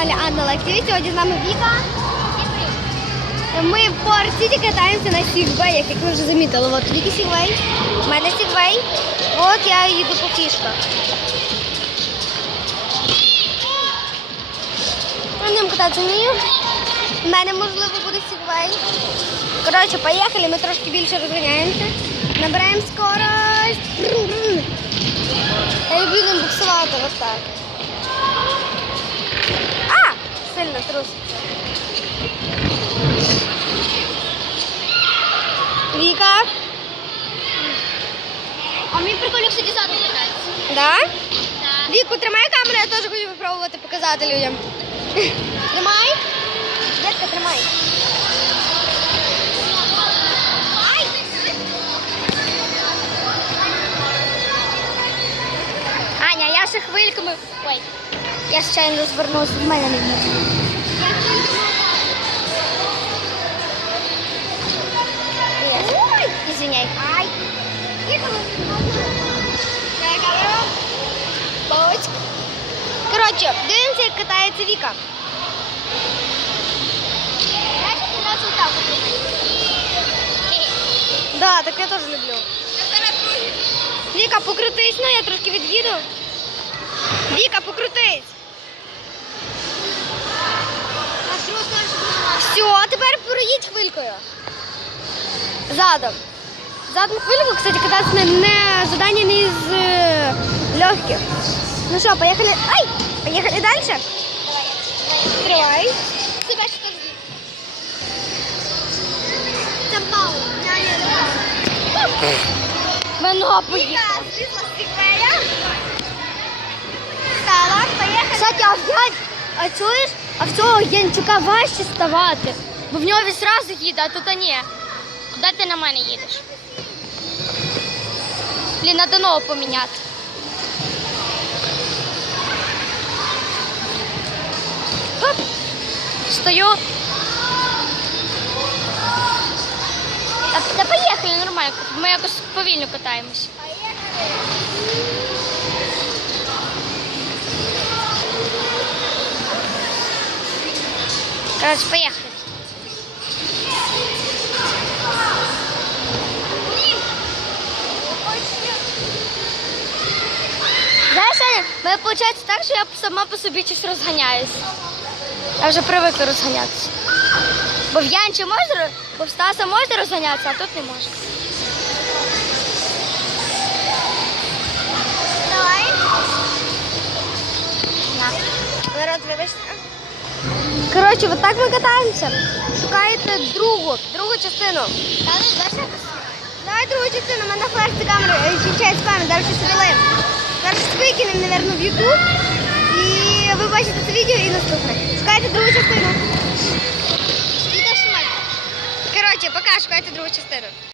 каналі Анна Лактіві. Сьогодні з нами Віка. Ми в Порт-Сіті катаємося на сігвеях, як ви вже замітили. От Віки сігвей, в мене сігвей. От я їду по фішках. Я кататися вмію. У мене, можливо, буде сігвей. Коротше, поїхали, ми трошки більше розганяємося. Набираємо скорость. Я люблю буксувати ось так. Труситься. Віка. А мені прикольно, кстати, задом катається. Да? Да. Віку, тримай камеру, я теж хочу попробувати показати людям. Тримай. Детка, тримай. Ай! Аня, я ще хвильками. Ой, я ще не розвернувся, в мене не буде. Ой, извиняй. Ай. Бочк. Коротше, дивимося, як катається Віка. Ти нас отак Да, так я теж люблю. Віка, покрутись, ну я трошки від'їду. Віка, покрутись. Тепер проїдь хвилькою. Задом. Задом хвильку, кстати, кататься не, не задання не із е, легких. Ну що, поїхали. Ай! Поїхали далі? Давай. Тебе що так звідти? Це Пау. З тіквея. Стала, поїхали. Кстати, а взять, а чуєш? А в цього Янчука важче ставати. Бо в нього раз їде, а тут ні. Куди ти на мене їдеш? Блін, треба нового поміняти. Оп. Стою. Та, та поїхали нормально. Ми якось повільно катаємось. Короче, поехали. Знаєш, мене виходить так, що я сама по собі щось розганяюсь. Я вже привикла розганятися. Бо в Янчі можна, бо в Стаса можна розганятися, а тут не можна. Давай. Народ, вибачте. Коротше, от так ми катаємося. Шукаєте другу, другу частину. Ну. Давай другу частину, у мене флешці камери, включає спам, далі щось викинемо, мабуть, в YouTube. І ви бачите це відео і наступне. Шукайте другу частину. Коротше, пока шукайте другу частину.